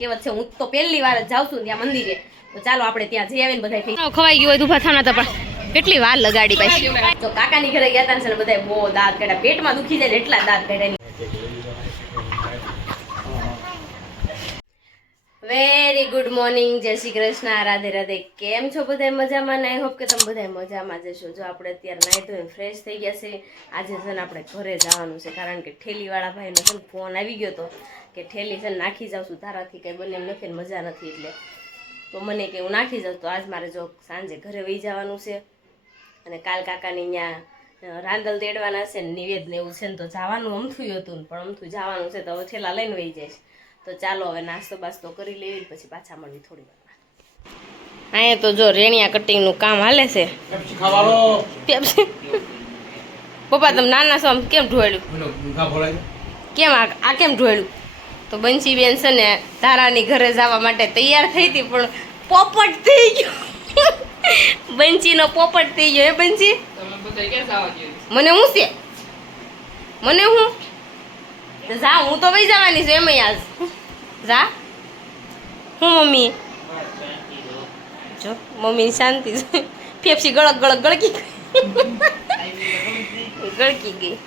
કેવત છે હું તો પહેલી વાર જ જાઉં છું ત્યાં મંદિરે, તો ચાલો આપણે ત્યાં જઈ આવીને બધા ખવાઈ ગયું હોય ઉભા થાના તો પણ કેટલી વાર લગાડી પાછી. જો કાકાની ઘરે ગયા હતા ને બધા બહુ દાંત કાઢ્યા, પેટમાં દુખી જાય ને એટલા દાંત કાઢ્યા. વેરી ગુડ મોર્નિંગ, જય શ્રી કૃષ્ણ, રાધે રાધે. કેમ છો બધા મજામાં? આઈ હોપ કે તમે બધા મજામાં જશો. જો આપણે અત્યારે નાહી ધોઈને ફ્રેશ થઈ ગયા છે. આજે છે ને આપણે ઘરે જવાનું છે, કારણ કે ઠેલીવાળા ભાઈનો છે ને ફોન આવી ગયો હતો કે ઠેલી છે ને નાખી જાઉં છું, તારાથી કંઈ બને એમ નથી ને મજા નથી, એટલે તો મને કે હું નાખી જાઉં. તો આજ મારે જો સાંજે ઘરે વહી જવાનું છે, અને કાલ કાકાની ત્યાં રાંદલ તેડવાના છે ને નિવેદને એવું છે ને, તો જવાનું અમથું હતું પણ અમથું જવાનું છે, તો હવે ઠેલા લઈને વહી જાય. તો ચાલો હવે નાસ્તો બાસ્તો કરી લેવી, પછી પાછા મળવી થોડી વાર. અહીંયા તો જો રેણિયા કટિંગનું કામ હાલે છે. પપ્પા તમે નાના છો આમ કેમ ઢોળ્યું? કેમ આ કેમ ઢોળ્યું? તો બંસી બેન છે ને તારાની ઘરે જવા માટે તૈયાર થઈ હતી, પણ પોપટ થઈ ગયો. બંસીનો પોપટ થઈ ગયો. એ બંસી મને હું છે, મને હું જા, હું તો વહી જવાની છું એમ આજ જા. હું મમ્મી જો મમ્મીની શાંતિ છે. ફેફસી ગળક ગળક ગળકી ગળકી ગઈ.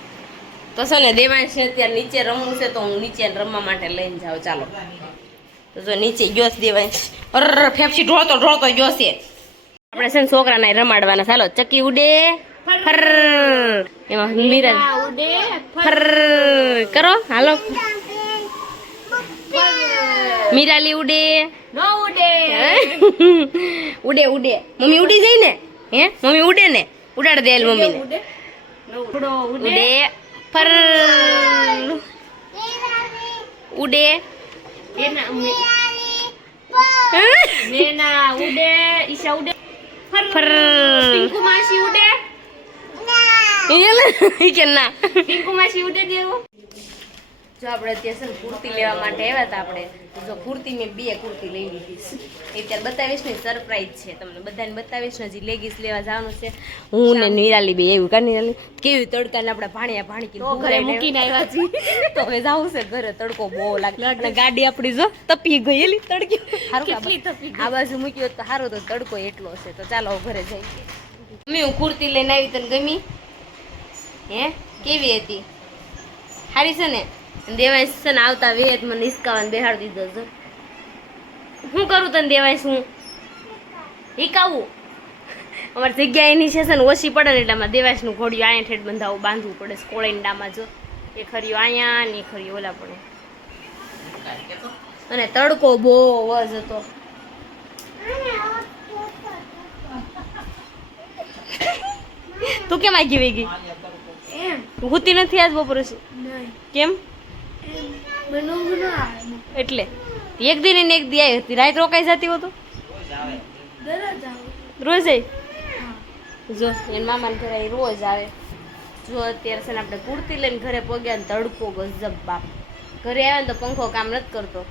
તો છે ને દેવાંશ અત્યારે નીચે રમવું છે, તો હું નીચે રમવા માટે લઈને જાઉં. ચાલો તો જો નીચે ગયો છે દેવાંશ. અર ફેફસી ઢોળતો ઢોળતો ગયો છે. આપણે છે ને છોકરાને રમાડવાના. ચાલો ચકી ઉડે ફર, એમાં મીરા ઉડે ફર કરો. હાલો મીરાલી ઉડે નો ઉડે ઉડે ઉડે. મમ્મી ઉડી જાય ને? હે મમ્મી ઉડે ને? ઉડાડ દે મમ્મી ને. ઉડે ફર ઉડે નેના ઉડે ઈશા ઉડે ફર પિંકુ માસી ઉડે ઈ કે ના પિંકુ માસી ઉડે દેવો. જો આપણે અત્યારે કુર્તી લેવા માટે આવ્યા હતા. આપણે જો કુર્તી મેં 2 કુર્તી લઈ લીધી છે. અત્યારે બતાવીશ ને, સરપ્રાઈઝ છે તમને બધાને બતાવીશ ને. હજી લેગીસ લેવા જવાનું છે. હું ને નિરાલી બે એવું કાની નિરાલી કેવી તડકાને આપણે ભાણિયા ભાણી ઘરે મૂકીને આવ્યા છીએ. તો હવે જવું છે ઘરે. તડકો બહુ લાગે, ગાડી આપણી જો તપી ગયેલી તડકી. આ બાજુ મૂક્યો તો સારું, તો તડકો એટલો છે. તો ચાલો ઘરે જઈએ. મમ્મી હું કુર્તી લઈને આવી, તને ગમી? હે કેવી હતી? સારી છે ને? દેવાંશ છે ને આવતા વેત મને હિસકાવાને બેહાડી દીધો. શું કરું તને દેવાંશ? હું હિકાવું? અમારી જગ્યા એની છે ને ઓછી પડે ને, એટલે આમાં દેવાંશનું ઘોડિયું અહીંયા ઠેઠ બંધાવું બાંધવું પડે. કોળીંડામાં જો એ ખરીઓ અહીંયા ને એ ખરીઓ ઓલા પડે. અને તડકો બહુ જ હતો. તું કેમ આગી વહી ગઈ? હોતી નથી આજ બપોરે? કેમ? એટલે એક દિન ને એક દી આવી હતી. રાત રોકાઈ જતી હો તો રોજ આવી. જો એના મામાને ઘરે રોજ આવે. જો અત્યારે છે ને આપણે કુર્તી લઈને ઘરે પગ્યા ને તડકો ગજબ બાપ. ઘરે આવે ને તો પંખો કામ નથી કરતો,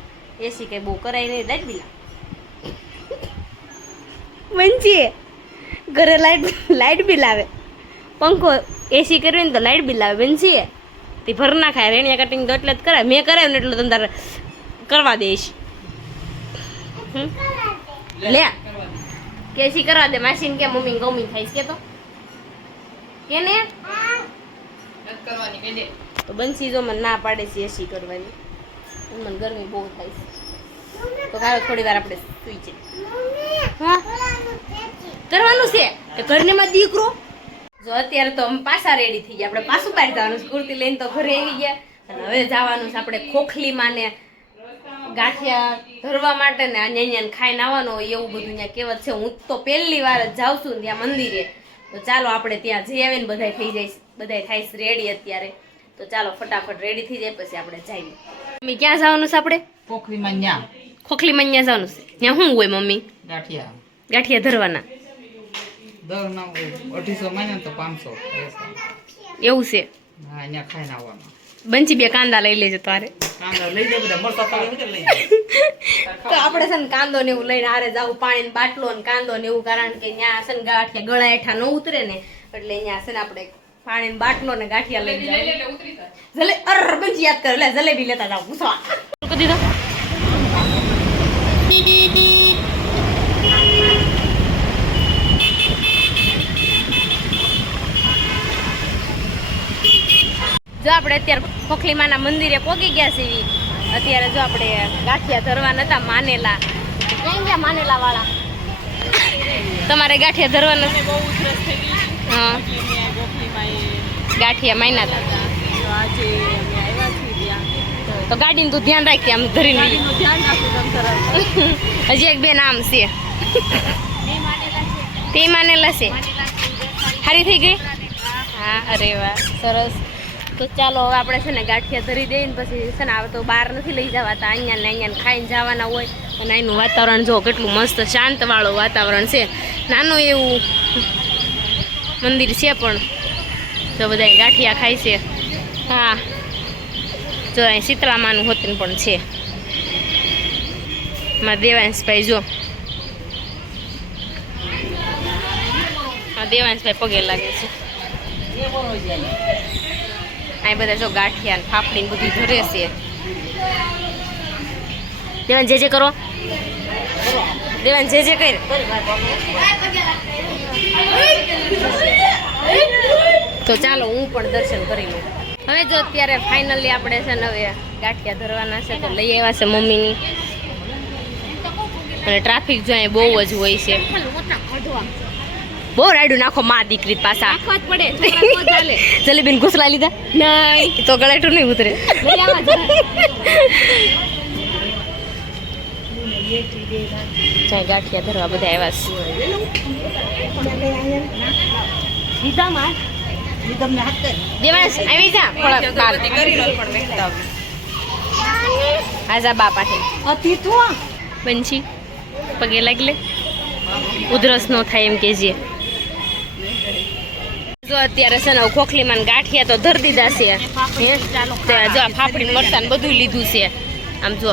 એસી કઈ બહુ કરાય નહીં. લાઈટ બિલ મંચીએ ઘરે લાઈટ બિલ આવે. પંખો એસી કરવી ને તો લાઈટ બિલ આવે. બંચીએ તે ભર ના ખાય. રેણિયા કટિંગ તો એટલે જ કરાય. મેં કરાવ્યું ને એટલે તમે તારે કરવા દઈશ. લે કેસી કરવા દે. માસીને કે મમ્મી ગમી થાઈશ કે તો કે ને તો બંસી જો મને ના પાડે છે એસી કરવાની. મને ગરમી બહુ થાય છે. તો કાલે થોડી વાર આપણે સુઈ જઈએ. હા કરવાનું છે કે ઘરને માં દીકરો. જો અત્યારે તો અમે પાછા રેડી થઈ ગયા. આપણે પાછું બહાર જવાનું. કુર્તી લઈને તો ઘરે આવી ગયા, અને હવે જવાનું છે આપણે ખોખલીમાં ને ગાંઠિયા ધરવા માટે ને અહીંયા ખાઈને આવવાનું હોય એવું બધું ત્યાં કહેવત છે. હું તો પહેલી વાર જ જાઉં છું ત્યાં મંદિરે. તો ચાલો આપણે ત્યાં જઈ આવીને બધા થઈ જાય. બધા થાય રેડી અત્યારે. તો ચાલો ફટાફટ રેડી થઈ જાય, પછી આપણે જઈએ. મમ્મી ક્યાં જવાનું છે આપણે? ખોખલીમાં. ત્યાં ખોખલીમાં ત્યાં જવાનું છે. ત્યાં શું હોય મમ્મી? ગાંઠિયા. ગાંઠિયા ધરવાના. દર ના 250 મહિને તો 500 એવું છે. હા અહીંયા ખાઈને આવવાનું. બંચી 2 કાંદા લઈ લેજો તારે. કાંદા લઈ લે બધા મરસા પાડે લઈ તો આપણે છે ને કાંદો ને એવું લઈને હારે જાવું. પાણી ને બાટલો ને કાંદો ને એવું, કારણ કે ત્યાં છે ને ગાંઠિયા ગળા હેઠા ન ઉતરે ને, એટલે અહીંયા છે ને આપણે પાણી ને બાટલો ને ગાંઠિયા લઈને જલે. અર બંચી યાદ કર, લે જલેબી લેતા જાવ. પૂછવા દીધો આપણે અત્યારે ખોખલીમાના મંદિરે પહોંચી ગયા છીએ. અત્યારે જો આપણે ગાંઠિયા ધરવા નતા માનેલા. ક્યાં ગયા માનેલા વાળા? તમારે ગાંઠિયા ધરવા નથી? બહુ ઉધરસ થઈ ગઈ. હા, ગાંઠિયા માન્યા હતા. તો આજે અમે આવ્યા છીએ ત્યાં. તો ગાડીનું તું ધ્યાન રાખી, આમ ધરીને લઈએ. ગાડીનું ધ્યાન રાખવું તમ તરત. હજી એક બે નામ છે તે માનેલા છે. સારી થઈ ગઈ? હા, અરે વાહ, સરસ. તો ચાલો હવે આપણે છે ને ગાંઠિયા ધરી દઈએ ને પછી છે ને હવે તો બહાર નથી લઈ જવાતા, અહીંયા ને અહીંયા ખાઈને જવાના હોય. અને અહીંનું વાતાવરણ જો કેટલું મસ્ત શાંતવાળું વાતાવરણ છે. નાનું એવું મંદિર છે પણ જો બધા ગાંઠિયા ખાય છે. હા, જો અહીં શીતળામાનું હોતન પણ છે. મારા દેવાંશભાઈ જો, દેવાંશભાઈ પગે લાગે છે. અહીં બધા જો ગાંઠિયા ને ફાફડી બધું ધરે છે. દેવાન જે કરો, દેવાન જે કર. તો ચાલો હું પણ દર્શન કરી લઉં. હવે જો અત્યારે ફાઇનલી આપણે છે ને હવે ગાંઠિયા ધરવાના છે તો લઈ આવ્યા છે મમ્મીની. અને ટ્રાફિક જો અહીં બહુ જ હોય છે. બહુ રાયડું નાખો માં દીકરી પાછા જલેબીન ઘૂસલા લીધા નહીં તો ગળેટું નહીં ઉતરે. ગાંઠિયા ધરવા બધા આવ્યા છે. દેવાંશ આવી જા આજા બાપા બંછી પગે લાગલે ઉધરસ નો થાય એમ કેજે. જો અત્યારે છે ને ખોખલીમાં ગાંઠિયા તો ધર દીધા છે. જો ફાફડી મરચાં બધું લીધું છે. આમ જો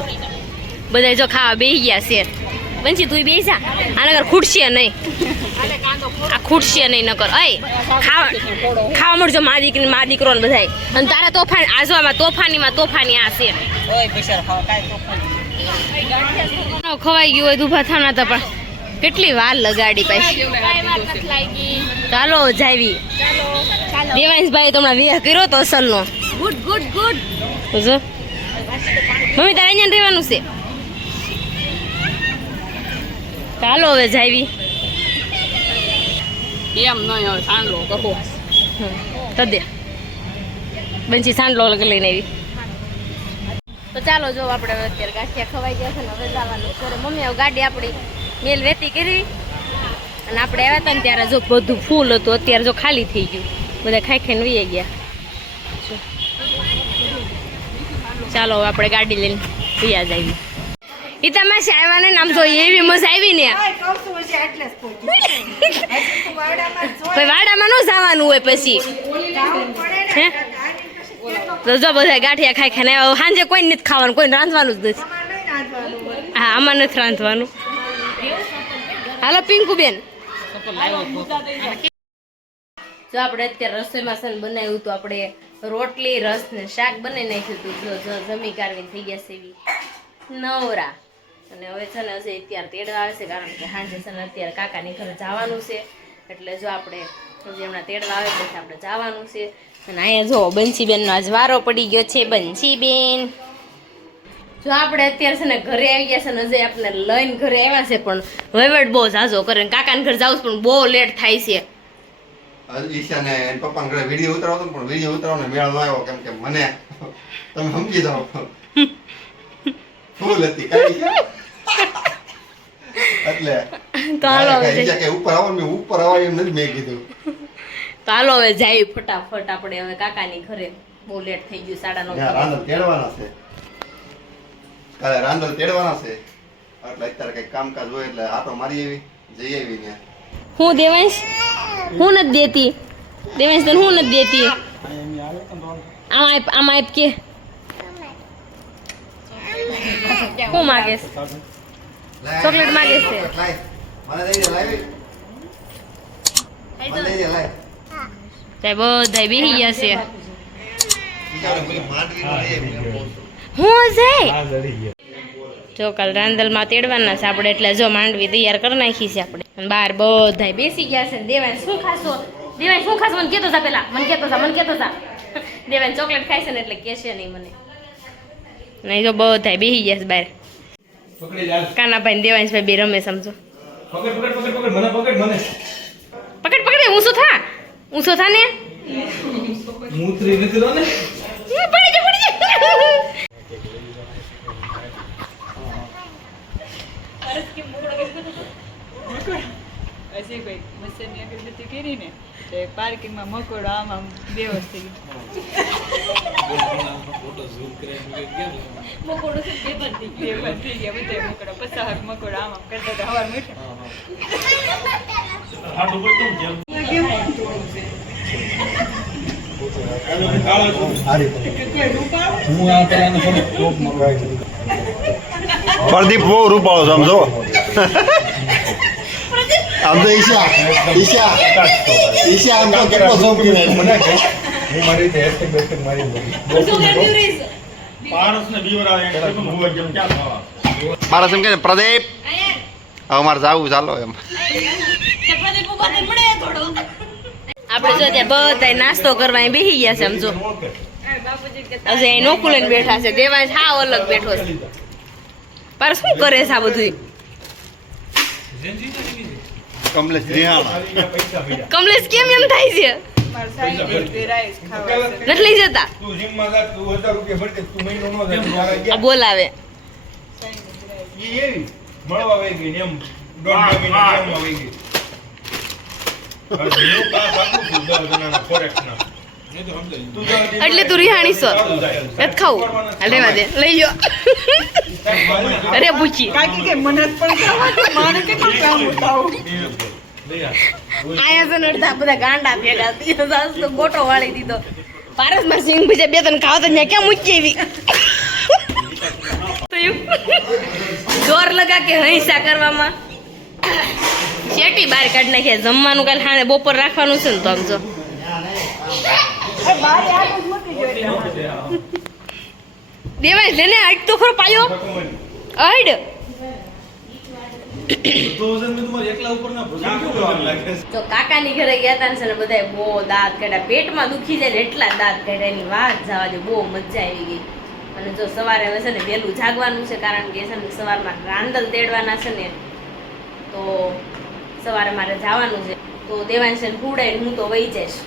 બધા જો ખાવા બેસી ગયા છે. બંછી તું બેસી જા, આનગર ખૂટશે નહીં, આ ખૂટશે નહીં નકર. અય ખાવા મળજો મા દીકરો ને બધા. અને તારા તોફાન આજો આમાં તોફાની આ છે. ખવાઈ ગયું હોય ઊભા થવાના તો પણ કેટલી વાર લગાડી પાછી. ચાલો જાવી દેવાંશભાઈ તમને વિવાહ કર્યો તો અસલનો. Good good good. મમ્મી તારે અહીંયા રહેવાનું છે. ચાલો હવે જાવી. એમ નહીં હવે સાંડલો કહો તદે બંછી સાંડલો લઈને આવી. તો ચાલો જો આપણે અત્યારે ગાંઠિયા ખવાઈ ગયા છે ને હવે જવાનું ઘરે. મમ્મી હવે ગાડી આપણી મેલ વેતી કરી અને આપણે આવ્યા હતા ને ત્યારે જો બધું ફૂલ હતું. અત્યારે જો ખાલી થઈ ગયું, બધા ખાઈ ખાઈને વી ગયા. ચાલો હવે આપણે ગાડી લઈને વિયા જઈએ. એ તમારે આવ્યા ને આમ જોઈએ એવી મજા આવી ને. વાડામાં ન જવાનું હોય પછી હે. તો જો બધા ગાંઠિયા ખાઈ ખાઈને સાંજે કોઈ નથી ખાવાનું, કોઈ રાંધવાનું જ નથી. હા, આમાં નથી રાંધવાનું. હાલો પિંકુ બેન, જો આપણે અત્યારે રસોઈમાં છે ને બનાવ્યું હતું આપણે રોટલી રસ ને શાક બનાવી નાખ્યું હતું. જો જમી કારવી થઈ ગયા છે એવી નવરા. અને હવે છે ને હજી અત્યારે તેડવા આવે છે કારણ કે સાંજે છે ને અત્યારે કાકાની ઘરે જવાનું છે. એટલે જો આપણે હજી હમણાં તેડવા આવે પછી આપણે જવાનું છે. અને અહીંયા જો બંસીબેનનો આજ વારો પડી ગયો છે. બંસીબેન જો આપણે અત્યારે છે ને ઘરે આવી ગયા છે ને હજી આપણે લઈને ઘરે આવ્યા છે પણ વહીવટ બહુ ઝાઝો કરે. કાકાને ઘરે જાવ પણ બહુ લેટ થાય છે. ઈશાને એના પપ્પાને ઘરે વિડીયો ઉતારવાનો પણ વિડીયો ઉતારવાનો મેળ ન આવ્યો કેમ કે મને તમે સમજી જાઓ ફૂલ હતી કાઢી એટલે તો હાલો હવે કે ઉપર આવો મેં ઉપર આવો એમ નથી મેં કીધું. તો હાલો હવે જાય ફટાફટ આપણે હવે કાકાની ઘરે. બહુ લેટ થઈ ગયું 9:30. રાંદલ તેડવાના છે કાલે રાંદલ તેડવાના છે એટલે અત્યારે કઈ કામકાજ હોય એટલે આટો મારી આવી જઈ આવી ને. હું દેવાંશ હું નથી દેતી. દેવાંશ તને હું નથી દેતી. આમાં આપ કે શું માગે છે? ચોકલેટ માગે છે. મને દઈ દે લાવી મને દઈ દે લાવી ત્યાં બધા બેસી ગયા છે. હું છે જો કાલ રાંદલમાં તેડવાના છે આપણે એટલે જો માંડવી તૈયાર કરી નાખી છે આપણે. અને બહાર બધા બેસી ગયા છે. દેવાંશ શું ખાશો? દેવાંશ શું ખાશો? મને કહેતો જા પેલા, મને કહેતો જા. દેવાન ચોકલેટ ખાય છે ને એટલે કહેશે નહીં મને. નહીં જો બધા બેહી ગયા છે બહાર. પકડી જા કાનાભાઈ ને દેવાંશભાઈ બે રમે સમજો. પકડ પકડ પકડ પકડ મને પકડ મને પકડ પકડ ઊંચો થા ને. મૂત્રી નથી લો ને પડી જા હજી કોઈ મશીનની અગરબત્તી કરી ને તે પાર્કિંગમાં મકોડો આમ બેહોશ થઈ ગયો થઈ ગયા બધા મકોડો પચાસ મકોડો આમ કરતા હતા હવાર મીઠા હું આ પેલાને થોડું ટોપ મરવાય પ્રદીપ બહુ રૂપાળો છે આમ જો આમ તો ઈશા આમ તો કેટલો શોખીન છે. હું મારી રીતે હેસ્ટેગ બેસ્ટેગ મારી માણસને બીવરાવે એમ કે હું જેમ ક્યાં ખાવા મારા એમ કે પ્રદીપ હવે મારે જાવું ચાલો એમ. આપણે જો ત્યાં બધા નાસ્તો કરવા અહીં બેસી ગયા છે સમજો. હજી અહીં નોકું લઈને બેઠા છે. દેવાંશ હાવ અલગ બેઠો છે. પર શું કરે છે આ બધું? કમલેશ રિહાણા પૈસા ભૈયા કમલેશ કેમ એમ થાય છે? મારા સાઈડ રાઈસ ખાવા નથી લઈ જતા તું જીમમાં જા તું 1000 રૂપિયા ભરકે તું મહિનો નો જાય મારા આ ગયા બોલાવે. ઈ એવી મળવા વઈ ગઈ ને એમ દોઢ મહિને કામમાં વઈ ગઈ અરે હું પાસ આપું છું 10 જણાના ફોરેક્સના નહીં તો સમજાય તું જા એટલે તું રિહાણી છો નથી ખાવું હાલ રહેવા દે લઈ લો. અરે પૂછી કાકી કે મને જ પણ ખાવા મારે કેટલું કામ ઉતાવું આયા છે ને અડધા બધા ગાંડા ભેગા તો ગોટો વાળી દીધો. પારસમાં સિંગ બીજા બે ત્રણ ખાવ તો ત્યાં ક્યાં મૂકી આવી? જોર લગા કે હૈસા કરવામાં શેટી બહાર કાઢી નાખ્યા. જમવાનું કાલે હાણે બપોર રાખવાનું છે ને તો આમ જો દેવાય લેને અડ તો ખરો પાયો અડ. તો કાકાની ઘરે ગયા હતા ને બધા બહુ દાંત કાઢ્યા. પેટમાં દુખી જાય ને એટલા દાંત કાઢ્યા. એની વાત જવા દે બહુ મજા આવી ગઈ. અને જો સવારે હવે છે ને વહેલું જાગવાનું છે કારણ કે છે ને સવારમાં રાંદલ તેડવાના છે ને તો સવારે મારે જવાનું છે. તો દેવાંશને હુડાઈને હું તો વહી જઈશ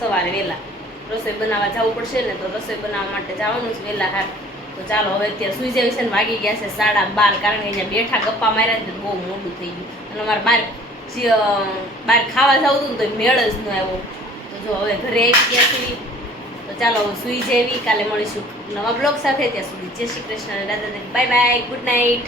સવારે વહેલા. રસોઈ બનાવવા જવું પડશે ને તો રસોઈ બનાવવા માટે જવાનું છે વહેલા. હાર તો ચાલો હવે અત્યારે સુઈ જાય છે ને વાગી ગયા છે 12:30 કારણ કે અહીંયા બેઠા ગપ્પા માર્યા ને બહુ મોડું થઈ ગયું. અને અમારે બહાર ખાવા જવું હતું ને તો મેળ જ ન આવ્યો. તો જો હવે ઘરે આવી ગયા છીએ તો ચાલો હવે સુઈ જઈએ. કાલે મળીશું નવા બ્લોગ સાથે. ત્યાં સુધી જય Shri Krishna, Radha, bye bye, good night.